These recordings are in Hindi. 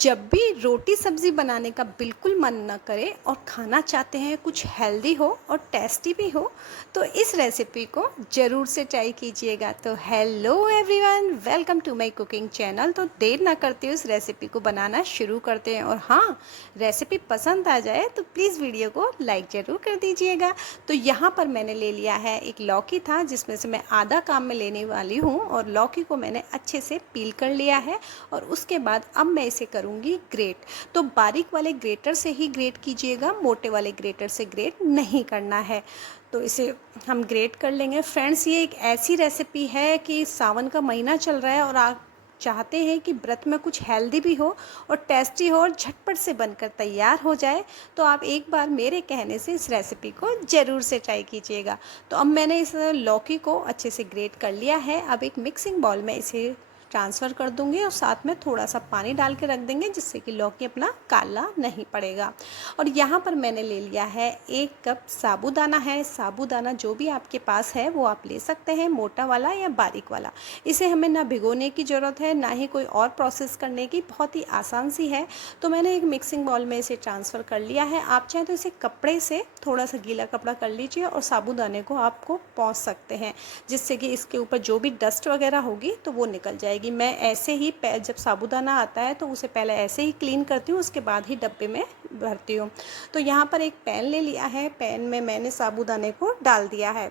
जब भी रोटी सब्ज़ी बनाने का बिल्कुल मन ना करे और खाना चाहते हैं कुछ हेल्दी हो और टेस्टी भी हो, तो इस रेसिपी को ज़रूर से ट्राई कीजिएगा। तो hello everyone, welcome to my cooking channel. तो देर ना करते हुए इस रेसिपी को बनाना शुरू करते हैं। और हाँ, रेसिपी पसंद आ जाए तो प्लीज़ वीडियो को लाइक ज़रूर कर दीजिएगा। तो यहाँ पर मैंने ले लिया है, एक लौकी था जिसमें से मैं आधा काम में लेने वाली हूँ, और लौकी को मैंने अच्छे से पील कर लिया है। और उसके बाद अब मैं इसे करूँगी ग्रेट। तो बारीक वाले ग्रेटर से ही ग्रेट कीजिएगा, मोटे वाले ग्रेटर से ग्रेट नहीं करना है। तो इसे हम ग्रेट कर लेंगे। फ्रेंड्स, ये एक ऐसी रेसिपी है कि सावन का महीना चल रहा है और आप चाहते हैं कि व्रत में कुछ हेल्दी भी हो और टेस्टी हो और झटपट से बनकर तैयार हो जाए, तो आप एक बार मेरे कहने से इस रेसिपी को ज़रूर से ट्राई कीजिएगा। तो अब मैंने इस लौकी को अच्छे से ग्रेट कर लिया है। अब एक मिक्सिंग बाउल में इसे ट्रांसफ़र कर दूंगी और साथ में थोड़ा सा पानी डाल के रख देंगे, जिससे कि लौकी अपना काला नहीं पड़ेगा। और यहाँ पर मैंने ले लिया है 1 कप साबूदाना है। साबूदाना जो भी आपके पास है वो आप ले सकते हैं, मोटा वाला या बारीक वाला। इसे हमें ना भिगोने की ज़रूरत है, ना ही कोई और प्रोसेस करने की, बहुत ही आसान सी है। तो मैंने एक मिक्सिंग बाउल में इसे ट्रांसफ़र कर लिया है। आप चाहें तो इसे कपड़े से थोड़ा सा गीला कपड़ा कर लीजिए और साबूदाने को आपको पहुँच सकते हैं, जिससे कि इसके ऊपर जो भी डस्ट वगैरह होगी तो वो निकल जाएगी। मैं ऐसे ही जब साबूदाना आता है तो उसे पहले ऐसे ही क्लीन करती हूँ, उसके बाद ही डब्बे में भरती हूँ। तो यहाँ पर एक पैन ले लिया है, पैन में मैंने साबूदाने को डाल दिया है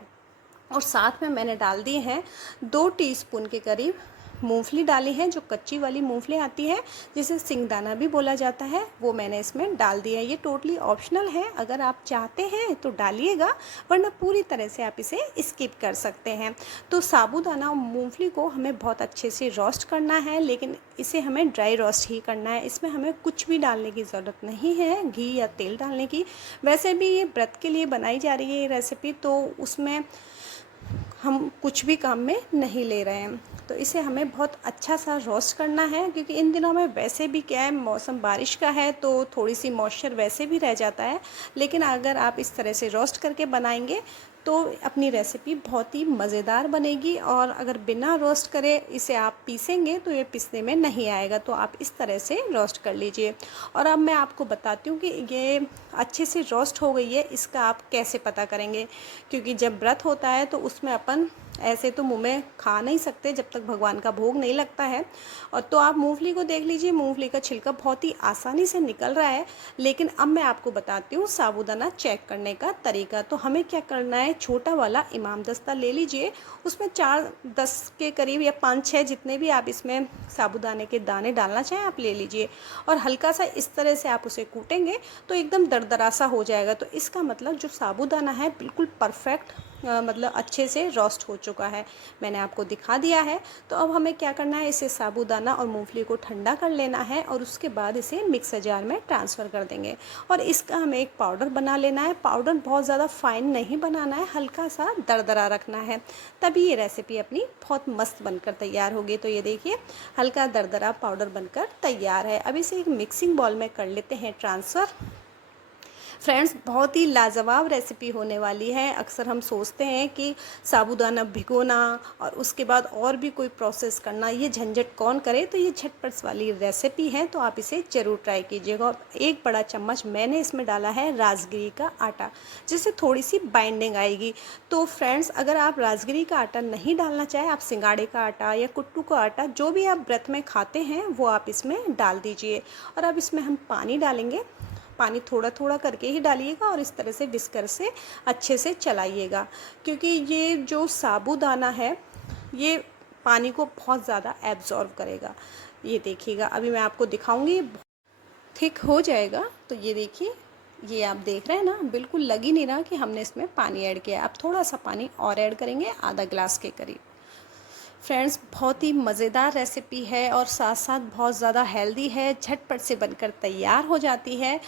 और साथ में मैंने डाल दिए हैं 2 टीस्पून के करीब मूंगफली डाली है। जो कच्ची वाली मूंगफली आती है, जिसे सिंगदाना भी बोला जाता है, वो मैंने इसमें डाल दिया है। ये टोटली ऑप्शनल है, अगर आप चाहते हैं तो डालिएगा, वरना पूरी तरह से आप इसे स्किप कर सकते हैं। तो साबूदाना और मूंगफली को हमें बहुत अच्छे से रोस्ट करना है, लेकिन इसे हमें ड्राई रोस्ट ही करना है। इसमें हमें कुछ भी डालने की ज़रूरत नहीं है, घी या तेल डालने की। वैसे भी ये व्रत के लिए बनाई जा रही है ये रेसिपी, तो उसमें हम कुछ भी काम में नहीं ले रहे हैं। तो इसे हमें बहुत अच्छा सा रोस्ट करना है, क्योंकि इन दिनों में वैसे भी क्या है, मौसम बारिश का है तो थोड़ी सी मॉइस्चर वैसे भी रह जाता है। लेकिन अगर आप इस तरह से रोस्ट करके बनाएंगे तो अपनी रेसिपी बहुत ही मज़ेदार बनेगी। और अगर बिना रोस्ट करे इसे आप पीसेंगे तो ये पीसने में नहीं आएगा। तो आप इस तरह से रोस्ट कर लीजिए। और अब मैं आपको बताती हूँ कि ये अच्छे से रोस्ट हो गई है, इसका आप कैसे पता करेंगे। क्योंकि जब व्रत होता है तो उसमें अपन ऐसे तो मुंह में खा नहीं सकते जब तक भगवान का भोग नहीं लगता है। और तो आप मूंगफली को देख लीजिए, मूंगफली का छिलका बहुत ही आसानी से निकल रहा है। लेकिन अब मैं आपको बताती हूँ साबूदाना चेक करने का तरीका। तो हमें क्या करना है, छोटा वाला इमाम दस्ता ले लीजिए, उसमें 4-10 के करीब या 5-6 जितने भी आप इसमें साबूदाने के दाने डालना चाहें आप ले लीजिए। और हल्का सा इस तरह से आप उसे कूटेंगे तो एकदम दरदरा सा हो जाएगा। तो इसका मतलब जो साबूदाना है बिल्कुल परफेक्ट, मतलब अच्छे से रोस्ट हो चुका है। मैंने आपको दिखा दिया है। तो अब हमें क्या करना है, इसे साबूदाना और मूंगफली को ठंडा कर लेना है और उसके बाद इसे मिक्सर जार में ट्रांसफ़र कर देंगे। और इसका हमें एक पाउडर बना लेना है। पाउडर बहुत ज़्यादा फाइन नहीं बनाना है, हल्का सा दरदरा रखना है, तभी ये रेसिपी अपनी बहुत मस्त बनकर तैयार होगी। तो ये देखिए, हल्का दरदरा पाउडर बनकर तैयार है। अब इसे एक मिक्सिंग बाउल में कर लेते हैं ट्रांसफ़र। फ्रेंड्स, बहुत ही लाजवाब रेसिपी होने वाली है। अक्सर हम सोचते हैं कि साबूदाना भिगोना और उसके बाद और भी कोई प्रोसेस करना, ये झंझट कौन करे। तो ये झटपट वाली रेसिपी है, तो आप इसे ज़रूर ट्राई कीजिएगा। और 1 बड़ा चम्मच मैंने इसमें डाला है राजगिरी का आटा, जिससे थोड़ी सी बाइंडिंग आएगी। तो फ्रेंड्स, अगर आप राजगिरी का आटा नहीं डालना चाहें, आप सिंगाड़े का आटा या कुट्टू का आटा, जो भी आप व्रत में खाते हैं वो आप इसमें डाल दीजिए। और अब इसमें हम पानी डालेंगे। पानी थोड़ा थोड़ा करके ही डालिएगा और इस तरह से विस्कर से अच्छे से चलाइएगा, क्योंकि ये जो साबूदाना है ये पानी को बहुत ज़्यादा एब्जॉर्व करेगा। ये देखिएगा, अभी मैं आपको दिखाऊंगी, थिक हो जाएगा। तो ये देखिए, ये आप देख रहे हैं ना, बिल्कुल लग ही नहीं रहा कि हमने इसमें पानी ऐड किया। अब थोड़ा सा पानी और ऐड करेंगे, आधा ग्लास के करीब। फ्रेंड्स, बहुत ही मज़ेदार रेसिपी है और साथ साथ बहुत ज़्यादा हेल्दी है, झटपट से बनकर तैयार हो जाती है।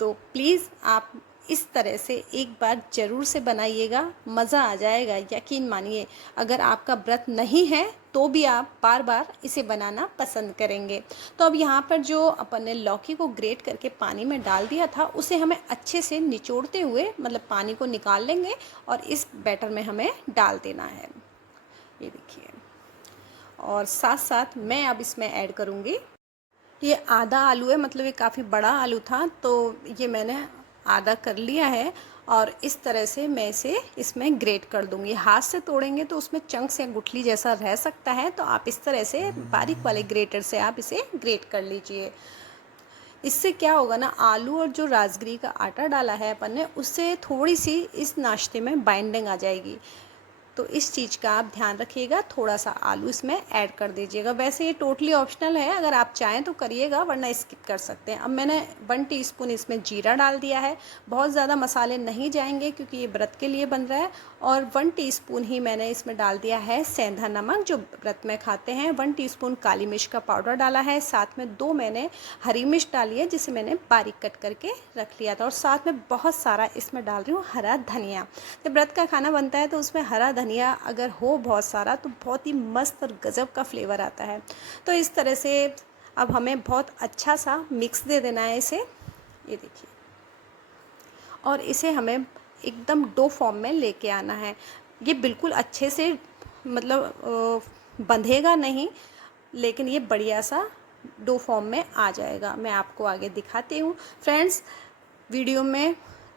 तो प्लीज़ आप इस तरह से एक बार ज़रूर से बनाइएगा, मज़ा आ जाएगा, यकीन मानिए। अगर आपका व्रत नहीं है तो भी आप बार बार इसे बनाना पसंद करेंगे। तो अब यहाँ पर जो अपन ने लौकी को ग्रेट करके पानी में डाल दिया था, उसे हमें अच्छे से निचोड़ते हुए, मतलब पानी को निकाल लेंगे और इस बैटर में हमें डाल देना है। ये देखिए, और साथ साथ मैं अब इसमें ऐड करूँगी ये आधा आलू है, मतलब ये काफ़ी बड़ा आलू था, तो ये मैंने आधा कर लिया है और इस तरह से मैं इसे इसमें ग्रेट कर दूँगी। हाथ से तोड़ेंगे तो उसमें चंक्स या गुठली जैसा रह सकता है, तो आप इस तरह से बारीक वाले ग्रेटर से आप इसे ग्रेट कर लीजिए। इससे क्या होगा ना, आलू और जो राजगिरी का आटा डाला है अपन ने, उससे थोड़ी सी इस नाश्ते में बाइंडिंग आ जाएगी। तो इस चीज़ का आप ध्यान रखिएगा, थोड़ा सा आलू इसमें ऐड कर दीजिएगा। वैसे ये टोटली ऑप्शनल है, अगर आप चाहें तो करिएगा, वरना स्किप कर सकते हैं। अब मैंने 1 टीस्पून इसमें जीरा डाल दिया है। बहुत ज़्यादा मसाले नहीं जाएंगे क्योंकि ये व्रत के लिए बन रहा है। और 1 टीस्पून ही मैंने इसमें डाल दिया है सेंधा नमक, जो व्रत में खाते हैं। 1 टीस्पून काली मिर्च का पाउडर डाला है। साथ में 2 मैंने हरी मिर्च डाली है, जिसे मैंने बारीक कट करके रख लिया था। और साथ में बहुत सारा इसमें डाल रही हूँ हरा धनिया। जब व्रत का खाना बनता है तो उसमें हरा धनिया अगर हो बहुत सारा, तो बहुत ही मस्त और गजब का फ्लेवर आता है। तो इस तरह से अब हमें बहुत अच्छा सा मिक्स दे देना है इसे, ये देखिए। और इसे हमें एकदम डो फॉर्म में लेके आना है। ये बिल्कुल अच्छे से मतलब बंधेगा नहीं, लेकिन ये बढ़िया सा डो फॉर्म में आ जाएगा। मैं आपको आगे दिखाती हूँ। फ्रेंड्स, वीडियो में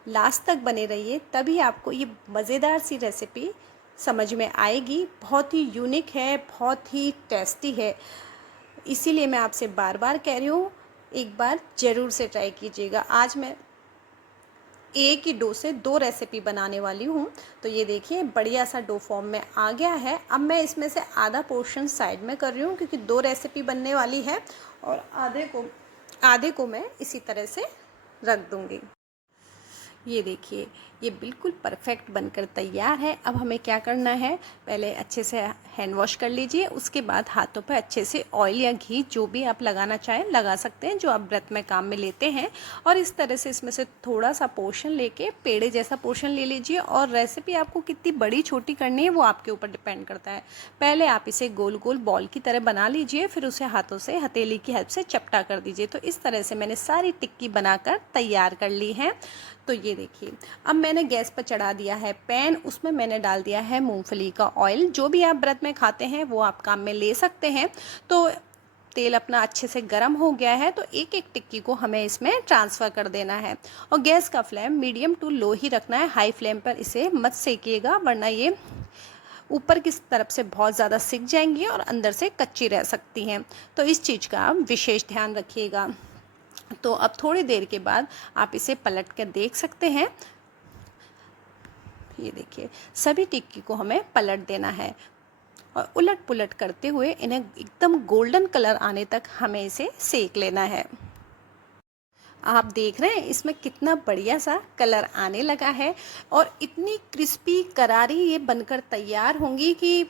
लास्ट तक बने रहिए, तभी आपको ये मज़ेदार सी रेसिपी समझ में आएगी। बहुत ही यूनिक है, बहुत ही टेस्टी है, इसीलिए मैं आपसे बार बार कह रही हूँ, एक बार ज़रूर से ट्राई कीजिएगा। आज मैं एक ही डो से 2 रेसिपी बनाने वाली हूँ। तो ये देखिए बढ़िया सा डो फॉर्म में आ गया है। अब मैं इसमें से आधा पोर्शन साइड में कर रही हूँ, क्योंकि 2 रेसिपी बनने वाली है, और आधे को मैं इसी तरह से रख दूँगी। ये देखिए, ये बिल्कुल परफेक्ट बनकर तैयार है। अब हमें क्या करना है, पहले अच्छे से हैंड वॉश कर लीजिए। उसके बाद हाथों पर अच्छे से ऑयल या घी, जो भी आप लगाना चाहें लगा सकते हैं, जो आप व्रत में काम में लेते हैं। और इस तरह से इसमें से थोड़ा सा पोर्शन लेके पेड़े जैसा पोर्शन ले लीजिए। और रेसिपी आपको कितनी बड़ी छोटी करनी है वो आपके ऊपर डिपेंड करता है। पहले आप इसे गोल गोल बॉल की तरह बना लीजिए, फिर उसे हाथों से हथेली की हेल्प से चपटा कर दीजिए। तो इस तरह से मैंने सारी टिक्की बनाकर तैयार कर ली है। तो ये देखिए, अब मैंने गैस पर चढ़ा दिया है पैन, उसमें मैंने डाल दिया है मूंगफली का ऑयल। जो भी आप व्रत में खाते हैं वो आप काम में ले सकते हैं। तो तेल अपना अच्छे से गर्म हो गया है, तो एक एक टिक्की को हमें इसमें ट्रांसफ़र कर देना है। और गैस का फ्लेम मीडियम टू लो ही रखना है, हाई फ्लेम पर इसे मत सेकिएगा, वरना ये ऊपर की तरफ से बहुत ज़्यादा सिक जाएंगी और अंदर से कच्ची रह सकती हैं। तो इस चीज़ का आप विशेष ध्यान रखिएगा। तो अब थोड़ी देर के बाद आप इसे पलट कर देख सकते हैं। ये देखिए, सभी टिक्की को हमें पलट देना है और उलट पुलट करते हुए इन्हें एकदम गोल्डन कलर आने तक हमें इसे सेक लेना है। आप देख रहे हैं इसमें कितना बढ़िया सा कलर आने लगा है और इतनी क्रिस्पी करारी ये बनकर तैयार होंगी कि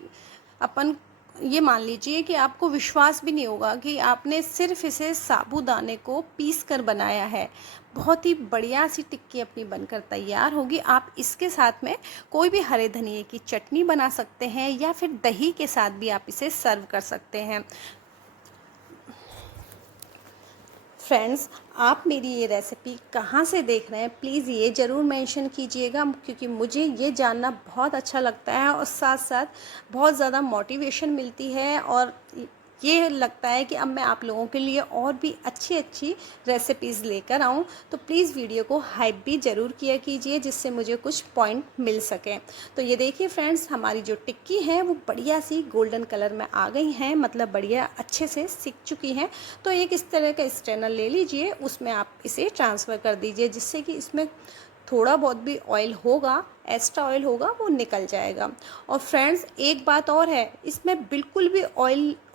अपन ये मान लीजिए कि आपको विश्वास भी नहीं होगा कि आपने सिर्फ इसे साबूदाने को पीस कर बनाया है। बहुत ही बढ़िया सी टिक्की अपनी बनकर तैयार होगी। आप इसके साथ में कोई भी हरे धनिए की चटनी बना सकते हैं, या फिर दही के साथ भी आप इसे सर्व कर सकते हैं। फ्रेंड्स, आप मेरी ये रेसिपी कहाँ से देख रहे हैं, प्लीज़ ये ज़रूर मेंशन कीजिएगा, क्योंकि मुझे ये जानना बहुत अच्छा लगता है और साथ साथ बहुत ज़्यादा मोटिवेशन मिलती है। और ये लगता है कि अब मैं आप लोगों के लिए और भी अच्छी अच्छी रेसिपीज़ लेकर आऊँ। तो प्लीज़ वीडियो को हाइप भी ज़रूर किया कीजिए, जिससे मुझे कुछ पॉइंट मिल सकें। तो ये देखिए फ्रेंड्स, हमारी जो टिक्की है वो बढ़िया सी गोल्डन कलर में आ गई हैं, मतलब बढ़िया अच्छे से सिक चुकी हैं। तो एक इस तरह का स्ट्रेनर ले लीजिए, उसमें आप इसे ट्रांसफ़र कर दीजिए, जिससे कि इसमें थोड़ा बहुत भी ऑयल होगा, एक्स्ट्रा ऑयल होगा, वो निकल जाएगा। और फ्रेंड्स, एक बात और है, इसमें बिल्कुल भी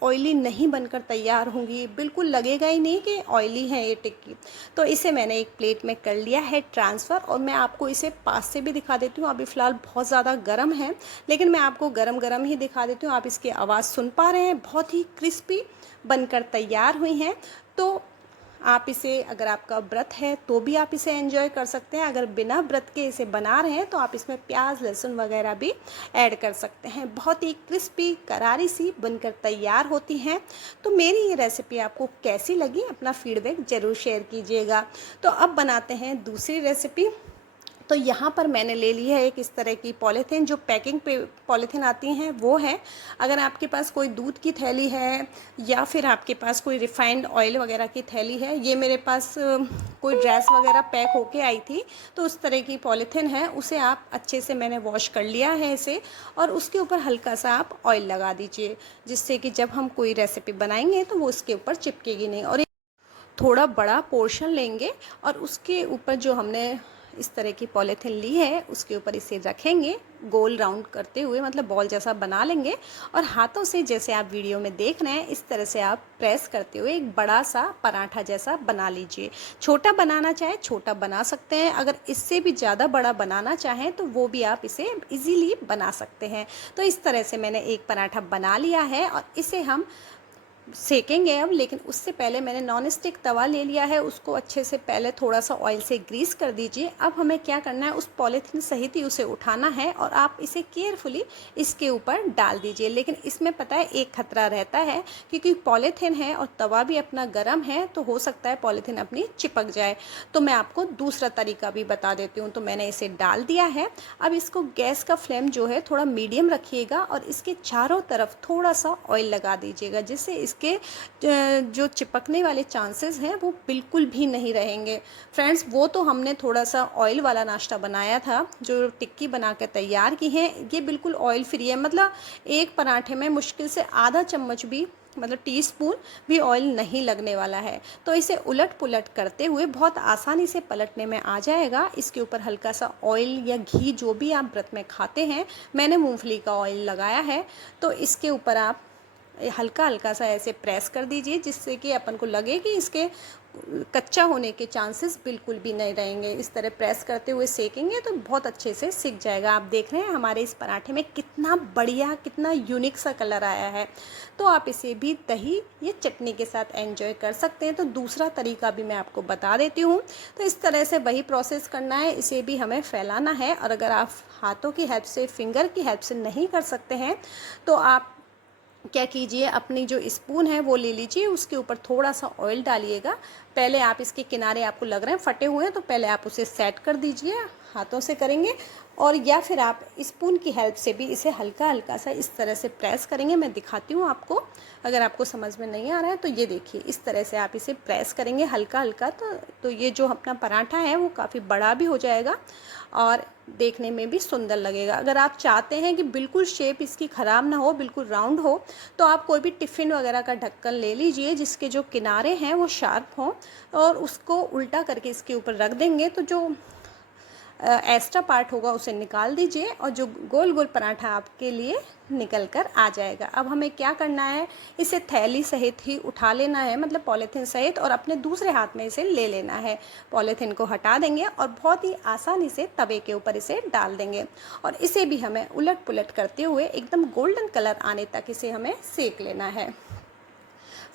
ऑयली नहीं बनकर तैयार होंगी, बिल्कुल लगेगा ही नहीं कि ऑयली है ये टिक्की। तो इसे मैंने एक प्लेट में कर लिया है ट्रांसफ़र, और मैं आपको इसे पास से भी दिखा देती हूँ। अभी फ़िलहाल बहुत ज़्यादा गर्म है, लेकिन मैं आपको गरम गरम ही दिखा देती हूँ। आप इसकी आवाज़ सुन पा रहे हैं, बहुत ही क्रिस्पी बनकर तैयार हुई हैं। तो आप इसे, अगर आपका व्रत है तो भी आप इसे एंजॉय कर सकते हैं। अगर बिना व्रत के इसे बना रहे हैं तो आप इसमें प्याज लहसुन वगैरह भी ऐड कर सकते हैं। बहुत ही क्रिस्पी करारी सी बनकर तैयार होती हैं। तो मेरी ये रेसिपी आपको कैसी लगी, अपना फीडबैक ज़रूर शेयर कीजिएगा। तो अब बनाते हैं दूसरी रेसिपी। तो यहाँ पर मैंने ले ली है एक इस तरह की पॉलीथीन, जो पैकिंग पे पॉलीथीन आती हैं वो है। अगर आपके पास कोई दूध की थैली है या फिर आपके पास कोई रिफाइंड ऑयल वगैरह की थैली है, ये मेरे पास कोई ड्रेस वगैरह पैक होके आई थी, तो उस तरह की पॉलीथीन है, उसे आप अच्छे से मैंने वॉश कर लिया है इसे, और उसके ऊपर हल्का सा आप ऑयल लगा दीजिए, जिससे कि जब हम कोई रेसिपी बनाएंगे तो वो उसके ऊपर चिपकेगी नहीं। और थोड़ा बड़ा पोर्शन लेंगे और उसके ऊपर जो हमने इस तरह की पॉलीथीन ली है उसके ऊपर इसे रखेंगे, गोल राउंड करते हुए, मतलब बॉल जैसा बना लेंगे, और हाथों से जैसे आप वीडियो में देख रहे हैं इस तरह से आप प्रेस करते हुए एक बड़ा सा पराठा जैसा बना लीजिए। छोटा बनाना चाहे छोटा बना सकते हैं, अगर इससे भी ज़्यादा बड़ा बनाना चाहें तो वो भी आप इसे इजीली बना सकते हैं। तो इस तरह से मैंने एक पराठा बना लिया है और इसे हम सेकेंगे अब, लेकिन उससे पहले मैंने नॉन स्टिक तवा ले लिया है, उसको अच्छे से पहले थोड़ा सा ऑयल से ग्रीस कर दीजिए। अब हमें क्या करना है, उस पॉलीथीन सहित ही उसे उठाना है और आप इसे केयरफुली इसके ऊपर डाल दीजिए। लेकिन इसमें पता है एक खतरा रहता है, क्योंकि पॉलीथीन है और तवा भी अपना गर्म है, तो हो सकता है पॉलीथीन अपनी चिपक जाए। तो मैं आपको दूसरा तरीका भी बता देती हूँ। तो मैंने इसे डाल दिया है। अब इसको गैस का फ्लेम जो है थोड़ा मीडियम रखिएगा और इसके चारों तरफ थोड़ा सा ऑयल लगा दीजिएगा, जिससे के जो चिपकने वाले चांसेस हैं वो बिल्कुल भी नहीं रहेंगे। फ्रेंड्स, वो तो हमने थोड़ा सा ऑयल वाला नाश्ता बनाया था, जो टिक्की बना के तैयार की है, ये बिल्कुल ऑयल फ्री है। मतलब एक पराठे में मुश्किल से आधा चम्मच भी, मतलब टीस्पून भी ऑयल नहीं लगने वाला है। तो इसे उलट पुलट करते हुए बहुत आसानी से पलटने में आ जाएगा। इसके ऊपर हल्का सा ऑयल या घी, जो भी आप व्रत में खाते हैं, मैंने मूंगफली का ऑयल लगाया है, तो इसके ऊपर आप हल्का हल्का सा ऐसे प्रेस कर दीजिए, जिससे कि अपन को लगे कि इसके कच्चा होने के चांसेस बिल्कुल भी नहीं रहेंगे। इस तरह प्रेस करते हुए सेकेंगे तो बहुत अच्छे से सिक जाएगा। आप देख रहे हैं हमारे इस पराठे में कितना बढ़िया, कितना यूनिक सा कलर आया है। तो आप इसे भी दही या चटनी के साथ एंजॉय कर सकते हैं। तो दूसरा तरीका भी मैं आपको बता देती हूँ। तो इस तरह से वही प्रोसेस करना है, इसे भी हमें फैलाना है। और अगर आप हाथों की हेल्प से, फिंगर की हेल्प से नहीं कर सकते हैं, तो आप क्या कीजिए, अपनी जो स्पून है वो ले लीजिए, उसके ऊपर थोड़ा सा ऑयल डालिएगा। पहले आप इसके किनारे आपको लग रहे हैं फटे हुए हैं, तो पहले आप उसे सेट कर दीजिए, हाथों से करेंगे, और या फिर आप स्पून की हेल्प से भी इसे हल्का हल्का सा इस तरह से प्रेस करेंगे। मैं दिखाती हूँ आपको, अगर आपको समझ में नहीं आ रहा है तो ये देखिए, इस तरह से आप इसे प्रेस करेंगे हल्का हल्का, तो ये जो अपना पराठा है वो काफ़ी बड़ा भी हो जाएगा और देखने में भी सुंदर लगेगा। अगर आप चाहते हैं कि बिल्कुल शेप इसकी ख़राब ना हो, बिल्कुल राउंड हो, तो आप कोई भी टिफ़िन वगैरह का ढक्कन ले लीजिए जिसके जो किनारे हैं वो शार्प हों, और उसको उल्टा करके इसके ऊपर रख देंगे, तो जो एक्स्ट्रा पार्ट होगा उसे निकाल दीजिए और जो गोल गोल पराठा आपके लिए निकल कर आ जाएगा। अब हमें क्या करना है, इसे थैली सहित ही उठा लेना है, मतलब पॉलीथीन सहित, और अपने दूसरे हाथ में इसे ले लेना है। पॉलीथीन को हटा देंगे और बहुत ही आसानी से तवे के ऊपर इसे डाल देंगे, और इसे भी हमें उलट पुलट करते हुए एकदम गोल्डन कलर आने तक इसे हमें सेक लेना है।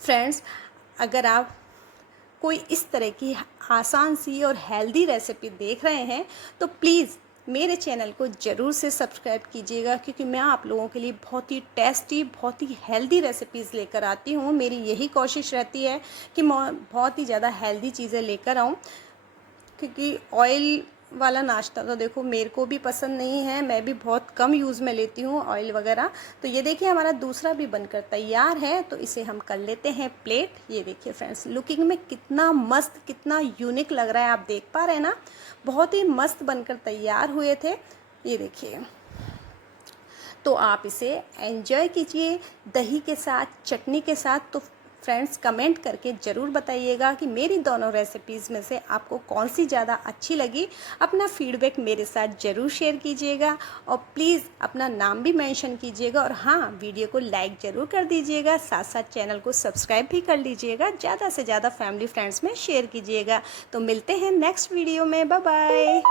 फ्रेंड्स, अगर आप कोई इस तरह की आसान सी और हेल्दी रेसिपी देख रहे हैं तो प्लीज़ मेरे चैनल को ज़रूर से सब्सक्राइब कीजिएगा, क्योंकि मैं आप लोगों के लिए बहुत ही टेस्टी, बहुत ही हेल्दी रेसिपीज़ लेकर आती हूँ। मेरी यही कोशिश रहती है कि मैं बहुत ही ज़्यादा हेल्दी चीज़ें लेकर आऊँ, क्योंकि ऑयल वाला नाश्ता तो देखो मेरे को भी पसंद नहीं है, मैं भी बहुत कम यूज़ में लेती हूँ ऑयल वगैरह। तो ये देखिए हमारा दूसरा भी बनकर तैयार है, तो इसे हम कर लेते हैं प्लेट। ये देखिए फ्रेंड्स, लुकिंग में कितना मस्त, कितना यूनिक लग रहा है, आप देख पा रहे हैं ना, बहुत ही मस्त बनकर तैयार हुए थे। ये देखिए, तो आप इसे एंजॉय कीजिए दही के साथ, चटनी के साथ। तो फ्रेंड्स, कमेंट करके ज़रूर बताइएगा कि मेरी दोनों रेसिपीज़ में से आपको कौन सी ज़्यादा अच्छी लगी। अपना फीडबैक मेरे साथ ज़रूर शेयर कीजिएगा, और प्लीज़ अपना नाम भी मेंशन कीजिएगा, और हाँ, वीडियो को लाइक ज़रूर कर दीजिएगा, साथ साथ चैनल को सब्सक्राइब भी कर लीजिएगा, ज़्यादा से ज़्यादा फैमिली फ्रेंड्स में शेयर कीजिएगा। तो मिलते हैं नेक्स्ट वीडियो में, बाय बाय।